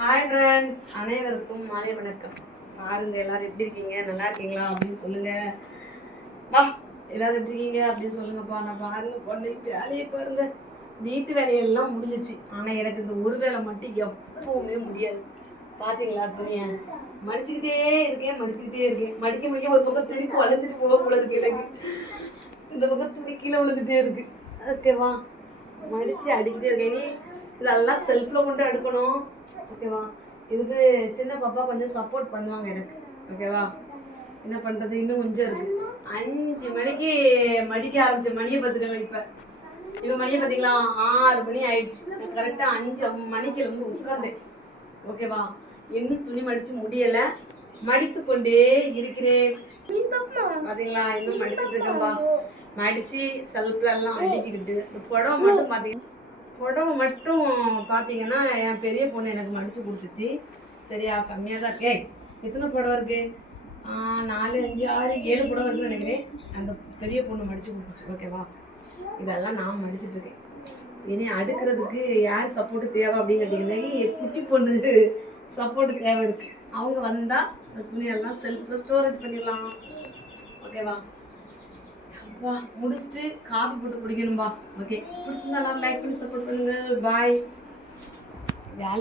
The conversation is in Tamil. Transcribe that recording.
ஹாய் ஃப்ரெண்ட்ஸ், அனைவருக்கும் மாலை வணக்கம். பாருங்க, எல்லாரும் எப்படி இருக்கீங்க? நல்லா இருக்கீங்களா அப்படின்னு சொல்லுங்க. வா, எல்லாரும் எப்படி இருக்கீங்க அப்படின்னு சொல்லுங்கப்பா. நான் பாருங்க, பொண்ணு வேலையை பாருங்க. வீட்டு வேலையெல்லாம் முடிஞ்சிச்சு. ஆனால் எனக்கு இந்த ஒரு வேலை மட்டும் எப்பவுமே முடியாது. பார்த்தீங்களா, துணியை மடிச்சுக்கிட்டே இருக்கேன். மடிக்க ஒரு பக்கம் துணி வளைஞ்சிட்டு போக போல இருக்கு. எனக்கு இந்த பக்கம் துணி கீழே விழுந்துட்டே இருக்கு. ஓகேவா, மடிச்சு அடிக்கிட்டே இருக்கேன். நீ இதெல்லாம் செல்ஃபில் கொண்டு எடுக்கணும். ஓகேவா, இதுக்கு சின்ன பாப்பா கொஞ்சம் சப்போர்ட் பண்ணுவாங்க எனக்கு. ஓகேவா, என்ன பண்ணுறது, இன்னும் கொஞ்சம் இருக்குது. 5 மணிக்கு மடிக்க ஆரம்பிச்ச மணியை பார்த்துக்கோங்க. இப்போ மணியை பார்த்தீங்களா, 6 மணி ஆயிடுச்சு. நான் கரெக்டாக 5 மணிக்கு வந்து உட்கார்ந்தேன். ஓகேவா, இன்னும் துணி மடித்து முடியலை, மடித்து கொண்டே இருக்கிறேன். பார்த்தீங்களா, இன்னும் மடிச்சுட்டு இருக்கேன்பா. மடித்து செல்ஃப்லாம் அடிக்கிட்டு இந்த புடவை மட்டும் பார்த்தீங்கன்னா என் பெரிய பொண்ணு எனக்கு மடித்து கொடுத்துச்சு. சரியா, கம்மியாக தான் இருக்கே. எத்தனை புடவை இருக்குது? 4, 5, 6, 7 புடவை இருக்குன்னு நினைக்கிறேன். அந்த பெரிய பொண்ணு மடித்து கொடுத்துச்சு. ஓகேவா, இதெல்லாம் நான் மடிச்சிட்ருக்கேன். இனி அடுக்கிறதுக்கு யார் சப்போர்ட்டு தேவை அப்படின்னு கேட்டிங்கன்னா, குட்டி பொண்ணு சப்போர்ட்டு தேவை இருக்குது. அவங்க வந்தால் இந்த துணியெல்லாம் செல்ஃபில் ஸ்டோரேஜ் பண்ணிடலாம். ஓகேவா, வா, முடிச்சுட்டு காஃபி போட்டு குடிக்கணும்பா. ஓகே, பிடிச்சிருந்தா லைக் பண்ணி சப்போர்ட் பண்ணுங்க. பாய். வேலை